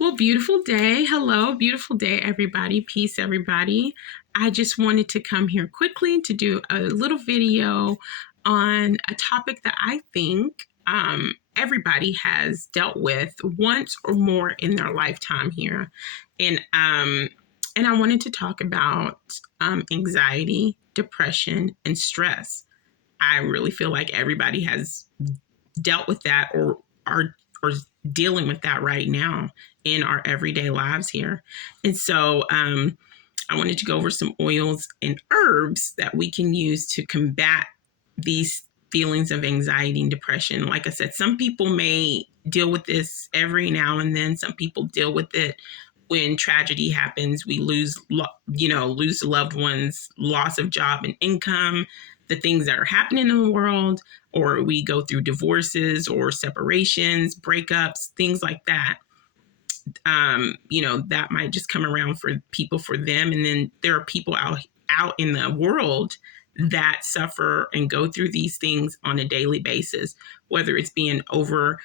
Well, beautiful day. Hello, beautiful day, everybody. Peace, everybody. I just wanted to come here quickly to do a little video on a topic that I think everybody has dealt with once or more in their lifetime here. And I wanted to talk about anxiety, depression, and stress. I really feel like everybody has dealt with that or dealing with that right now in our everyday lives here. And so I wanted to go over some oils and herbs that we can use to combat these feelings of anxiety and depression. Like I said, some people may deal with this every now and then. Some people deal with it when tragedy happens. We lose loved ones, loss of job and income, the things that are happening in the world, or we go through divorces or separations, breakups, things like that. That might just come around for people for them. And then there are people out in the world that suffer and go through these things on a daily basis, whether it's being overly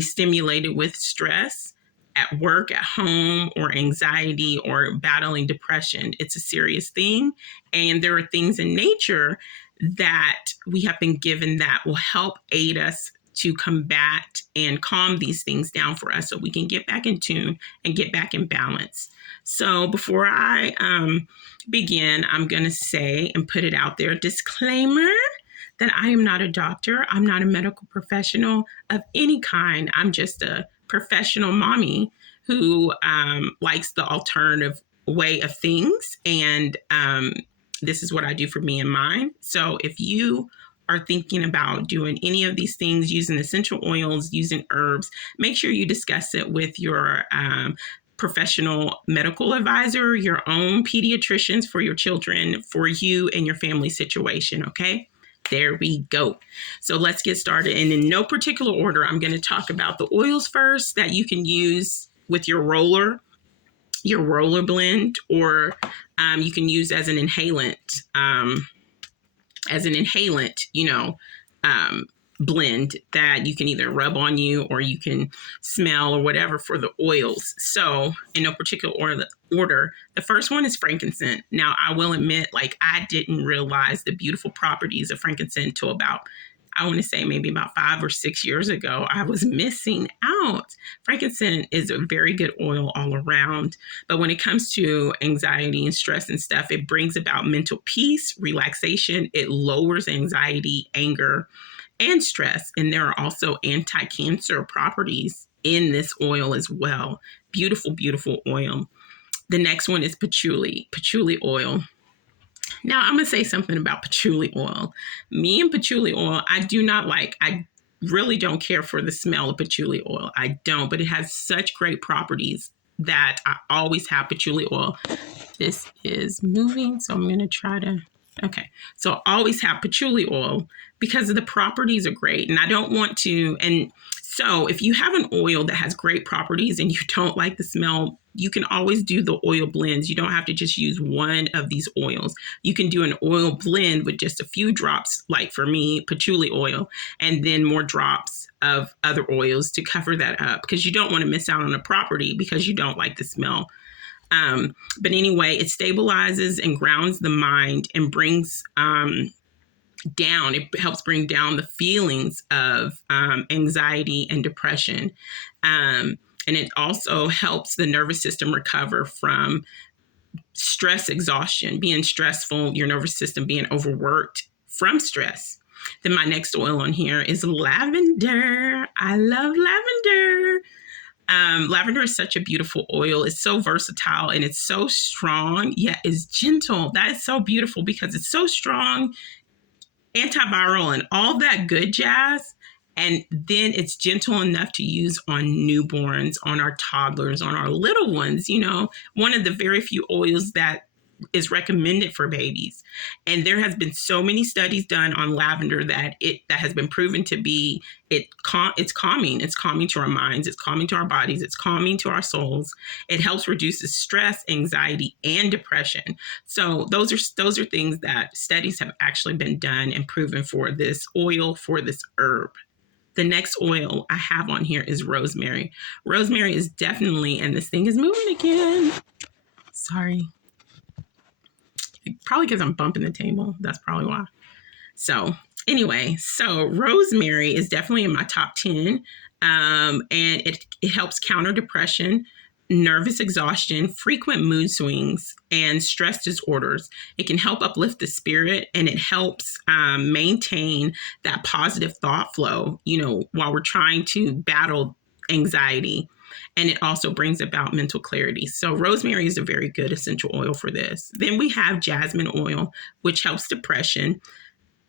stimulated with stress at work, at home, or anxiety, or battling depression. It's a serious thing. And there are things in nature that we have been given that will help aid us to combat and calm these things down for us so we can get back in tune and get back in balance. So before I begin, I'm going to say and put it out there, disclaimer, that I am not a doctor. I'm not a medical professional of any kind. I'm just a professional mommy who likes the alternative way of things. And this is what I do for me and mine. So if you are thinking about doing any of these things, using essential oils, using herbs, make sure you discuss it with your professional medical advisor, your own pediatricians for your children, for you and your family situation, okay? There we go. So let's get started. And in no particular order, I'm going to talk about the oils first that you can use with your roller blend, or you can use as an inhalant, blend that you can either rub on you or you can smell or whatever for the oils. So in no particular order, the first one is frankincense. Now, I will admit, I didn't realize the beautiful properties of frankincense until about, I want to say maybe about 5 or 6 years ago. I was missing out. Frankincense is a very good oil all around. But when it comes to anxiety and stress and stuff, it brings about mental peace, relaxation. It lowers anxiety, anger, and stress. And there are also anti-cancer properties in this oil as well. Beautiful, beautiful oil. The next one is patchouli oil. Now, I'm going to say something about patchouli oil. Me and patchouli oil, I really don't care for the smell of patchouli oil. I don't, but it has such great properties that I always have patchouli oil. This is moving, so I'm going to try to, okay. So I always have patchouli oil because the properties are great. And I don't want to, and so if you have an oil that has great properties and you don't like the smell, you can always do the oil blends. You don't have to just use one of these oils. You can do an oil blend with just a few drops, like for me, patchouli oil, and then more drops of other oils to cover that up, because you don't want to miss out on a property because you don't like the smell. But anyway, it stabilizes and grounds the mind and brings down, it helps bring down the feelings of anxiety and depression. And it also helps the nervous system recover from stress, exhaustion, being stressful, your nervous system being overworked from stress. Then my next oil on here is lavender. I love lavender. Lavender is such a beautiful oil. It's so versatile and it's so strong, yet it's gentle. That is so beautiful because it's so strong, antiviral and all that good jazz. And then it's gentle enough to use on newborns, on our toddlers, on our little ones. One of the very few oils that is recommended for babies. And there has been so many studies done on lavender that has been proven to be, it's calming. It's calming to our minds. It's calming to our bodies. It's calming to our souls. It helps reduce the stress, anxiety, and depression. So those are things that studies have actually been done and proven for this oil, for this herb. The next oil I have on here is rosemary. Rosemary is definitely, and this thing is moving again. Sorry. Probably because I'm bumping the table. That's probably why. So anyway, so rosemary is definitely in my top 10. And it helps counter depression, nervous exhaustion, frequent mood swings, and stress disorders. It can help uplift the spirit, and it helps maintain that positive thought flow, while we're trying to battle anxiety. And it also brings about mental clarity. So rosemary is a very good essential oil for this. Then we have jasmine oil, which helps depression.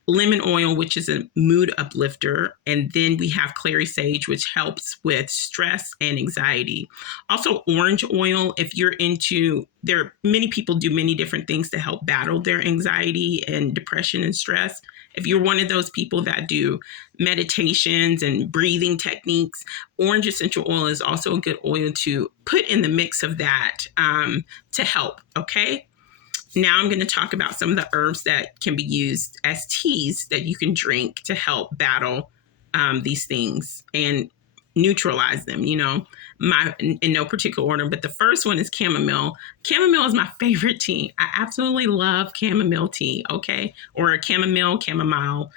Lemon oil, which is a mood uplifter. And then we have clary sage, which helps with stress and anxiety. Also, orange oil, if you're into, many people do many different things to help battle their anxiety and depression and stress. If you're one of those people that do meditations and breathing techniques, orange essential oil is also a good oil to put in the mix of that to help, okay? Now I'm going to talk about some of the herbs that can be used as teas that you can drink to help battle these things and neutralize them, in no particular order. But the first one is chamomile. Chamomile is my favorite tea. I absolutely love chamomile tea, okay? Or chamomile.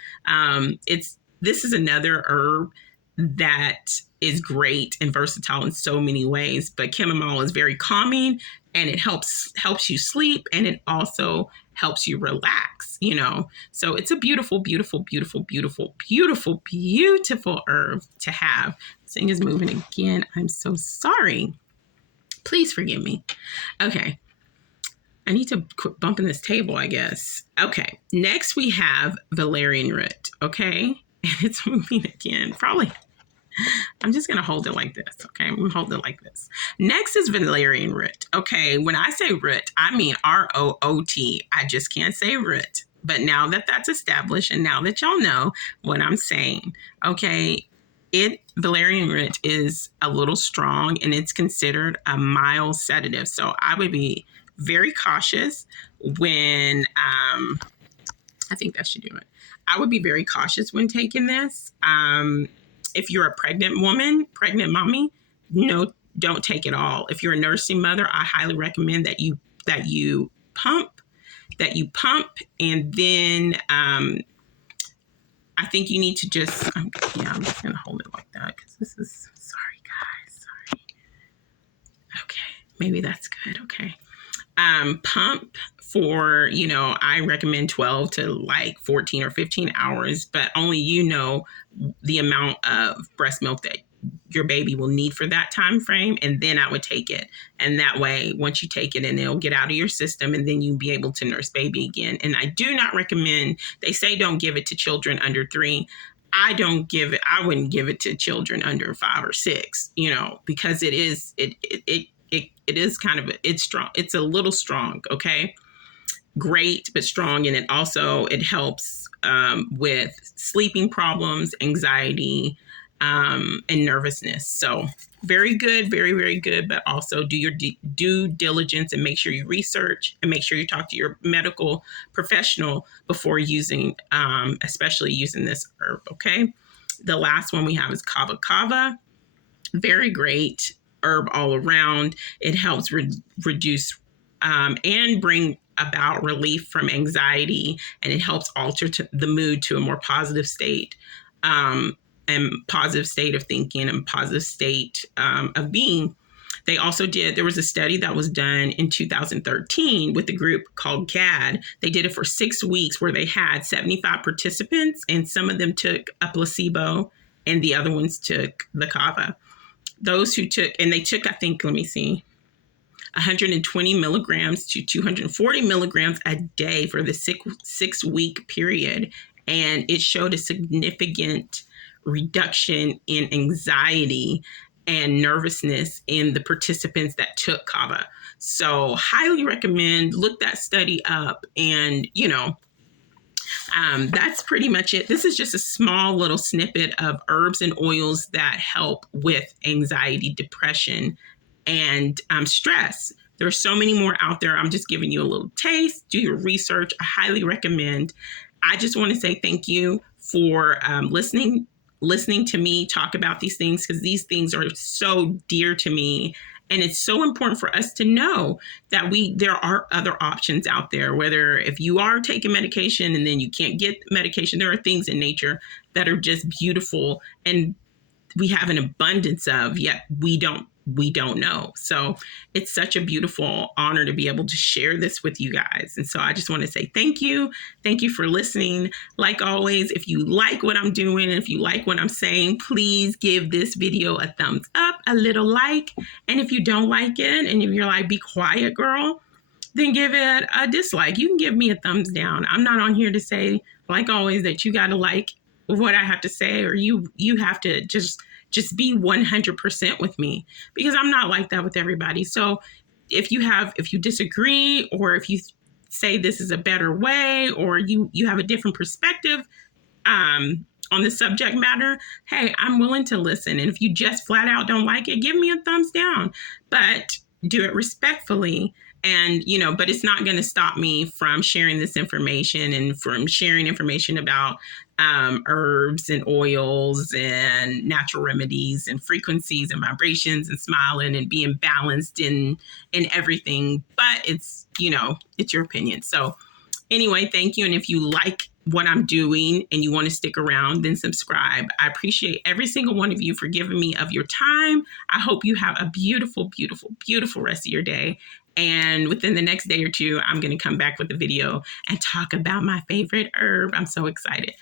This is another herb that is great and versatile in so many ways, but chamomile is very calming, and it helps you sleep, and it also helps you relax, So it's a beautiful, beautiful, beautiful, beautiful, beautiful, beautiful herb to have. This thing is moving again. I'm so sorry. Please forgive me. Okay. I need to quit bumping this table, I guess. Okay. Next we have valerian root, okay? And it's moving again. Probably. I'm just going to hold it like this, okay? I'm going to hold it like this. Next is valerian root, okay? When I say root, I mean R-O-O-T. I just can't say root. But now that that's established, and now that y'all know what I'm saying, okay, valerian root is a little strong, and it's considered a mild sedative. So I would be very cautious when, I think that should do it. I would be very cautious when taking this. If you're a pregnant mommy, no, don't take it all. If you're a nursing mother, I highly recommend that you pump, and then I think you need to just, I'm just going to hold it like that because this is, sorry guys, sorry. Okay, maybe that's good, okay. Pump for, I recommend 12 to like 14 or 15 hours, but only the amount of breast milk that your baby will need for that time frame, and then I would take it. And that way, once you take it, and it'll get out of your system, and then you'll be able to nurse baby again. And I do not recommend, they say don't give it to children under 3. I wouldn't give it to children under 5 or 6, because it is kind of, it's strong. It's a little strong, okay? Great, but strong. And it helps with sleeping problems, anxiety, and nervousness. So very good, very, very good. But also do your due diligence and make sure you research and make sure you talk to your medical professional before especially using this herb, okay? The last one we have is kava kava. Very great herb all around. It helps reduce and bring about relief from anxiety, and it helps alter the mood to a more positive state, and positive state of thinking and positive state of being. There was a study that was done in 2013 with a group called GAD. They did it for 6 weeks where they had 75 participants, and some of them took a placebo and the other ones took the kava. Those who took, I think, 120 milligrams to 240 milligrams a day for the 6-week period. And it showed a significant reduction in anxiety and nervousness in the participants that took kava. So highly recommend, look that study up, and, that's pretty much it. This is just a small little snippet of herbs and oils that help with anxiety, depression, and stress. There are so many more out there. I'm just giving you a little taste. Do your research. I highly recommend. I just want to say thank you for listening listening to me talk about these things, because these things are so dear to me. And it's so important for us to know that there are other options out there. Whether if you are taking medication and then you can't get medication, there are things in nature that are just beautiful and we have an abundance of, yet we don't know. So it's such a beautiful honor to be able to share this with you guys. And so I just want to say thank you. Thank you for listening. Like always, if you like what I'm doing, and if you like what I'm saying, please give this video a thumbs up, a little like. And if you don't like it, and if you're like, be quiet, girl, then give it a dislike. You can give me a thumbs down. I'm not on here to say, like always, that you got to like what I have to say, or you have to just be 100% with me, because I'm not like that with everybody. So if you disagree, or if you say this is a better way, or you have a different perspective on the subject matter, hey, I'm willing to listen. And if you just flat out don't like it, give me a thumbs down, but do it respectfully. And, but it's not going to stop me from sharing this information and from sharing information about herbs and oils and natural remedies and frequencies and vibrations and smiling and being balanced in everything. But it's your opinion. So anyway, thank you. And if you like what I'm doing and you want to stick around, then subscribe. I appreciate every single one of you for giving me of your time. I hope you have a beautiful, beautiful, beautiful rest of your day. And within the next day or two, I'm going to come back with a video and talk about my favorite herb. I'm so excited.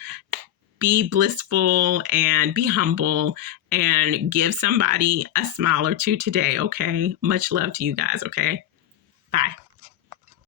Be blissful and be humble and give somebody a smile or two today, okay? Much love to you guys, okay? Bye.